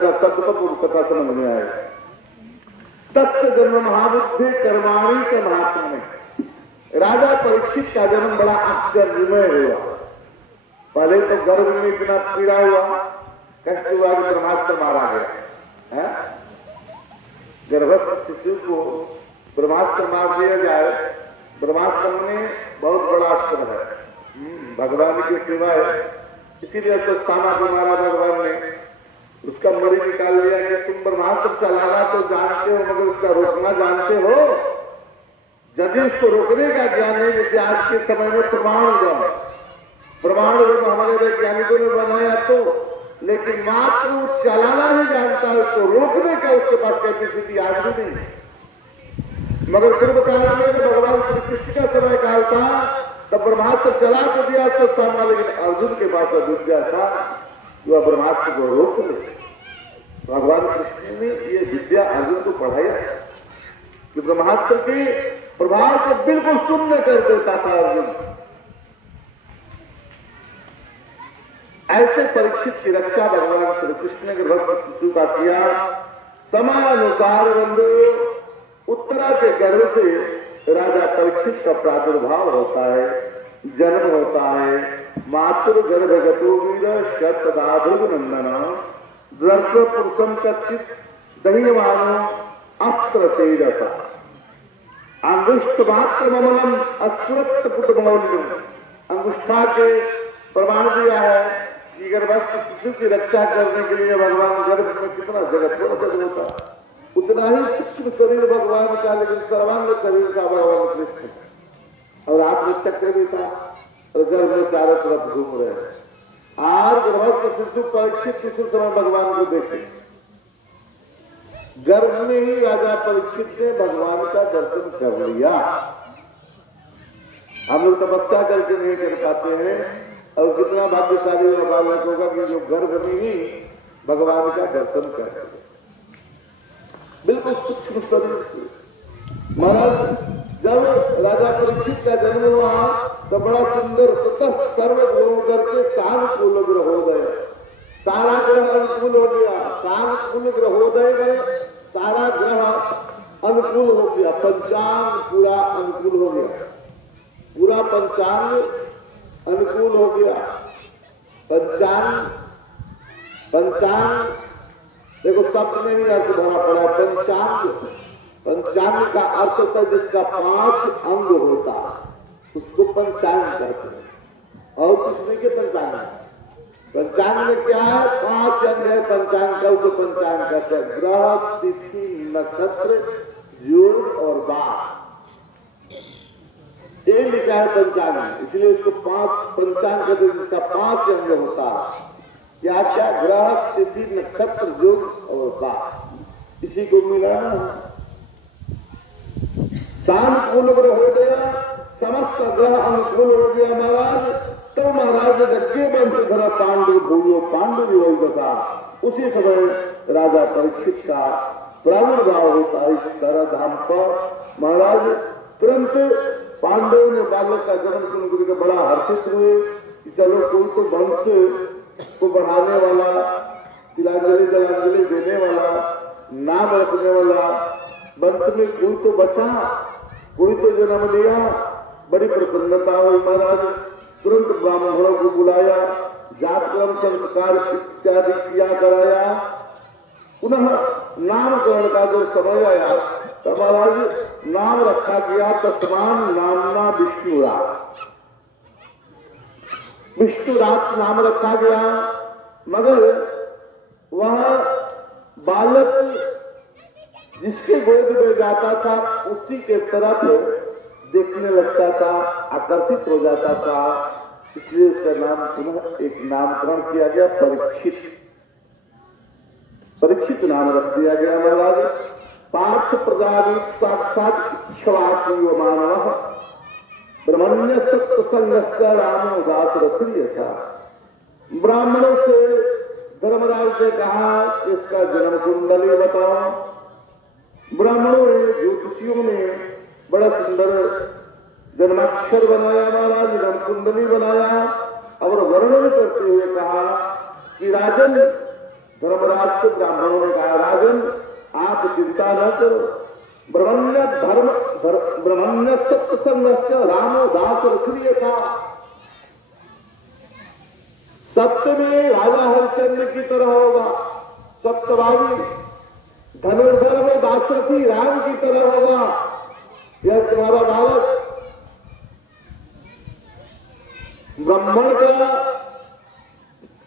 कथा समझ में आए। तस्य जन्म महाबुद्धि कर्माणी च महात्मा। राजा परीक्षित का जन्म बड़ा आश्चर्यमय हुआ। पहले तो गर्भ में इतना पीड़ा हुआ, कष्ट हुआ कि ब्रह्मास्त्र मारा गया। गर्भस्थ शिशु को ब्रह्मास्त्र मार दिया जाए। ब्रह्मास्त्र में बहुत बड़ा अस्त्र है, भगवान की सेवा है। इसीलिए स्वस्थाना को मारा भगवान ने, उसका मरी निकाल लिया कि तुम ब्रह्मास्त्र चलाना तो जानते हो मगर उसका रोकना जानते हो। यदि उसको रोकने का ज्ञान नहीं, जैसे आज के समय में परमाणु हमारे वैज्ञानिकों ने बनाया तो, लेकिन मात्र वो चलाना नहीं जानता है, उसको रोकने का उसके पास कैपेसिटी आज भी नहीं। मगर पूर्व काल में जब भगवान श्री कृष्ण का समय काल था तब ब्रह्मास्त्र चला तो दिया था, लेकिन अर्जुन के पास अविद्या था जो ब्रह्मास्त्र को रोक ले। भगवान कृष्ण ने ये विद्या अर्जुन को पढ़ाया कि ब्रह्मास्त्र के प्रभाव को बिल्कुल शून्य कर देता था अर्जुन। ऐसे परीक्षित की रक्षा भगवान श्री कृष्ण ने गर्भस्थ शिशु का किया। समानुसार बंधु उत्तरा के गर्भ से राजा परीक्षित का प्रादुर्भाव होता है, जन्म होता है। मातृ गर्भगतो वीर शतदाभृगनंदन दर्श पुरुषम कच्चित दहीमानो अस्त्र तेजसा अंगुष्ठ मात्र ममलम अस्वत्थ पुटमौल्यम। अंगुष्ठा के प्रमाण दिया है कि गर्भस्थ शिशु की रक्षा करने के लिए भगवान गर्भ में कितना जगत होता, उतना ही सूक्ष्म शरीर भगवान का, लेकिन सर्वांग शरीर का भगवान कृष्ण। और आपने चक्र भी था और गर्भ में चारों तरफ घूम रहे हैं। आज गर्भस्थ शिशु परीक्षित शिशु समय भगवान को देखे, गर्भ में ही राजा परीक्षित ने भगवान का दर्शन कर लिया। हम लोग तपस्या करके नहीं कर पाते हैं, और कितना भाग्यशाली बालक होगा कि जो गर्भ में ही भगवान का दर्शन कर बिल्कुल सूक्ष्म शरीर से। महाराज जब राजा परीक्षित का जन्म हुआ तो बड़ा सुंदर ततः सर्व गुणों करके सानुकूल ग्रहोदय, सारा ग्रह अनुकूल हो गया। सानुकूल ग्रहोदय में सारा ग्रह अनुकूल हो गया, पंचांग पूरा अनुकूल हो गया, पूरा पंचांग अनुकूल हो गया। पंचांग देखो शब्द में ही अर्थ भरा पड़ा। पंचांग का अर्थ होता है जिसका 5 अंग होता, उसको पंचांग कहते हैं। और कुछ नहीं के पंचांग। पंचांग में क्या है? 5 अंग है पंचांग का, उसको पंचांग कहते हैं। ग्रह, तिथि, नक्षत्र, योग और बार, ये लिखा है पंचांग। इसलिए उसको 5 पंचांग कहते हैं जिसका 5 अंग होता है। क्या क्या? ग्रह, तिथि, नक्षत्र, योग और बार, इसी को मिला ना। सानुकूल ग्रह हो गया, समस्त ग्रह अनुकूल हो गया महाराज। तो महाराज यज्ञ वंशधर पांडु भूयो पांडु विवल था। उसी समय राजा परीक्षित का प्रादुर्भाव होता है इस तरह धाम पर। महाराज तुरंत पांडव ने बालक का जन्म सुनकर के बड़ा हर्षित हुए कि चलो कोई तो वंश को बढ़ाने वाला, तिलांजलि जलांजलि देने वाला, नाम रखने वाला वंश में कोई तो बचा, कोई तो जन्म लिया। बड़ी प्रसन्नता हुई महाराज। तुरंत ब्राह्मणों को बुलाया, जातक्रम संस्कार इत्यादि किया कराया। पुनः नामकरण का जो समय आया तो महाराज नाम रखा गया तस्मान नामना विष्णुरात। विष्णुरात नाम रखा गया। मगर वह बालक जिसके गोद में जाता था उसी के तरफ देखने लगता था, आकर्षित हो जाता था। इसलिए उसका नाम पुनः एक नामकरण किया गया, परीक्षित। परीक्षित नाम रख दिया गया महाराज। पार्थ प्रजावित साक्षात इक्ष्वाकु मानव ब्रह्मण्य सत्य संघस्य रामो दासरथी था। ब्राह्मणों से धर्मराज ने कहा इसका जन्म कुंडली बताओ। ब्राह्मणों ने, ज्योतिषियों ने बड़ा सुंदर जन्माक्षर बनाया महाराज, जन्म कुंडली बनाया और वर्णन करते हुए कहा कि राजन धर्मराज से ब्राह्मणों ने कहा, राजन आप चिंता न करो, ब्रह्मण्य सत्संगस्य रामो दास रखिए था। सत्य में राजा हरिश्चंद्र की तरह होगा, सत्यवादी, धनुर्धर में दाशरथी राम की तरह होगा। यह तुम्हारा बालक ब्राह्मण का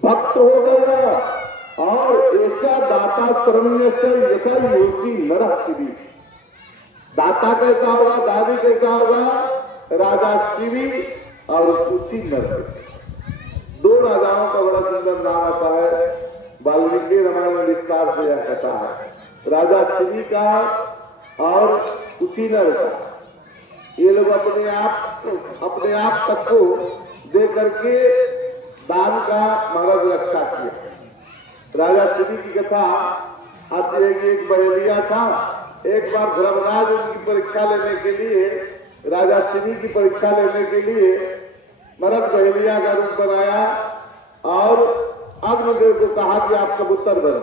भक्त हो गया और ऐसा दाता शरण्य से यथा योगी नरह शिवी। दाता कैसा होगा, दादी कैसा होगा, राजा शिवी और उसी नर। दो राजाओं का बड़ा सुंदर नाम आता है, वाल्मीकि रामायण में विस्तार से यह कथा है, राजा शिवी का और कुशीनर का। ये लोग अपने आप तक को दे करके दान का महाराज रक्षा किया। राजा शिवी की कथा आती है कि एक बहेलिया था, एक बार धर्मराज उनकी परीक्षा लेने के लिए, राजा शिवी की परीक्षा लेने के लिए महाराज बहेलिया का रूप बनाया और अग्निदेव को कहा कि आप कबूतर बनो।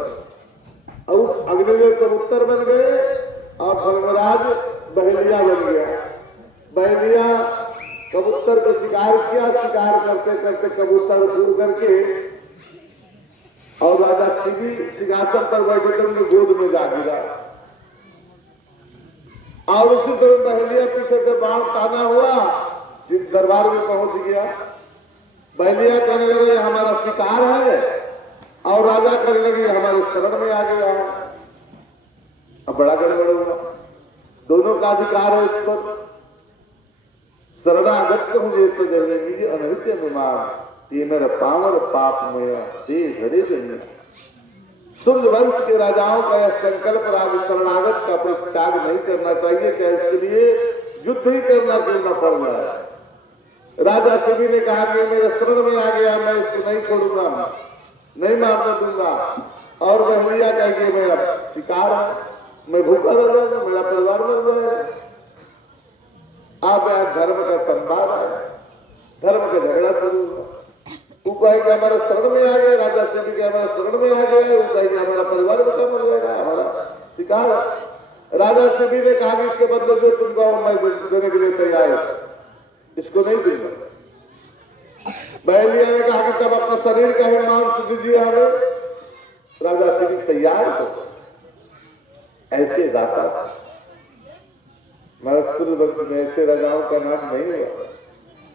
और अग्निदेव कबूतर बन गए और धर्मराज बहेलिया बन गया। बहेलिया कबूतर को शिकार किया, शिकार करते करते कबूतर उड़ करके और राजा शिवी सिंहासन पर बैठे थे, उनकी गोद में जा गिरा। और उसी समय बहेलिया पीछे से बाण ताना हुआ, दरबार में पहुंच गया। बहेलिया कहने लगे हमारा शिकार है, और राजा कहने लगे हमारे शरण में आ गया। अब बड़ा गड़बड़ हुआ, दोनों का अधिकार है उस पर। शरणागत हूँ ये तो जनेगी अनृत्य विमान, ये मेरा पावर पाप में दे घरे जनिया। सूर्य वंश के राजाओं का यह संकल्प राज शरणागत का परित्याग नहीं करना चाहिए, क्या इसके लिए युद्ध ही करना पड़ जाए। राजा शिवी ने कहा कि मेरे शरण में आ गया, मैं इसको नहीं छोड़ूंगा, नहीं मारने दूंगा। और बहेलिया कह के मेरा शिकार है, मैं भूखा रह जाऊंगा, मेरा परिवार मर जाएगा। आप यहाँ धर्म का संवाद है, धर्म का झगड़ा शुरू हुआ। वो कहे कि हमारा शरण में आ गया, राजा शिवी के हमारा शरण में आ गया, वो कहे कि हमारा परिवार भूखा मर जाएगा, हमारा शिकार है। राजा शिवी ने कहा कि इसके बदले जो तुम कहो मैं देने के लिए तैयार हूं, इसको नहीं दूंगा। बहेलिया ने कहा कि तब अपना शरीर का ही मांस दीजिए हमें। राजा शिवी तैयार हो, ऐसे दाता सूर्य वंश में ऐसे राजाओं का नाम नहीं हुआ।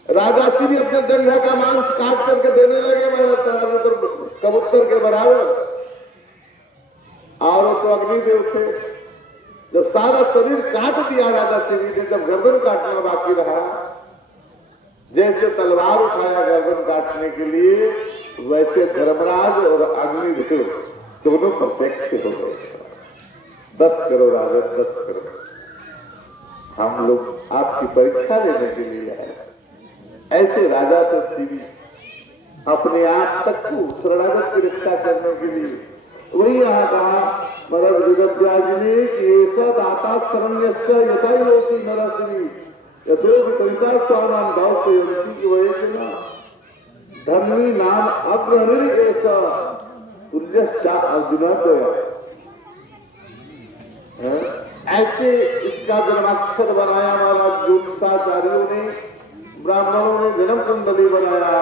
राजा शिवी अपने जंघा का मांस काट करके देने लगे कबूतर के बराबर, और वो तो अग्निदेव थे। जब सारा शरीर काट दिया राजा शिवी ने, जब गर्दन काटना बाकी रहा, जैसे तलवार उठाया गर्दन काटने के लिए, वैसे धर्मराज और अग्निदेव दोनों प्रत्यक्ष हो गए। 10 करोड़ आ गए, 10 करोड़। हम लोग आपकी परीक्षा लेने के लिए आए। ऐसे राजा तो शिवी अपने आप तक को शरणागत की रक्षा करने के लिए, वही यहाँ कहा महाराज विगव्याज ने कि ऐसा दाता शरण्यस्य यथा योगी नरसिंह यथोपि कविता स्वानाम भाव से योगी की वजह धर्मी नाम अग्रहणिर ऐसा तुल्यश्चा अर्जुन को। ऐसे इसका जन्माक्षर बनाया महाराज ज्योतिषाचार्यों ने, ब्राह्मणों ने जन्म कुंडली बनाया,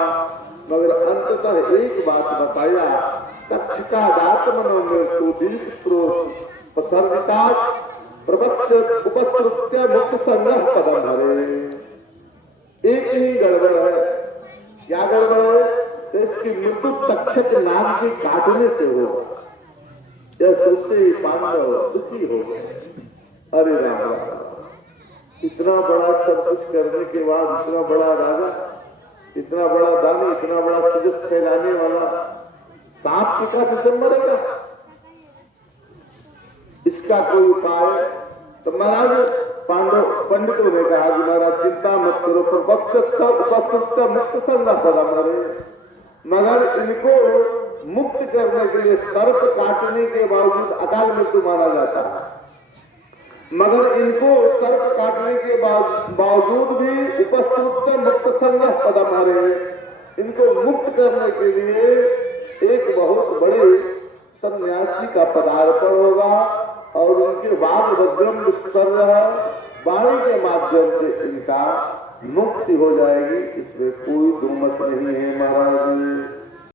मगर अंततः एक बात बताया, तक्षिका दात मनो में सुदीप स्रोत पसर्विता प्रवक्ष उपस्कृत्य मुक्त संग्रह पदम हरे। एक ही गड़बड़ है। क्या गड़बड़ है? तो इसकी मृत्यु तक्षक नाम की काटने से हो। यह सोचते ही पांडव दुखी हो गए। अरे राम, इतना बड़ा सब कुछ करने के बाद, इतना बड़ा राजा, इतना बड़ा दानी, इतना बड़ा तेजस फैलाने वाला सांप की का से मरेगा? इसका कोई उपाय? तो महाराज पंडितों ने कहा कि महाराज चिंता मत करो, उपस्थित मुक्त संगा पदा मरे, मगर इनको मुक्त करने के लिए सर्प काटने के बावजूद अकाल मृत्यु माना जाता है। मगर इनको सर्प काटने के बावजूद भी उपस्थित मुक्त संग्रह पदम हरे, इनको मुक्त करने के लिए एक बहुत बड़े सन्यासी का पदार्पण होगा और उनके वाग वज्रम दुष्कर्म है, वाणी के माध्यम से इनका मुक्ति हो जाएगी, इसमें कोई दो मत नहीं है महाराज।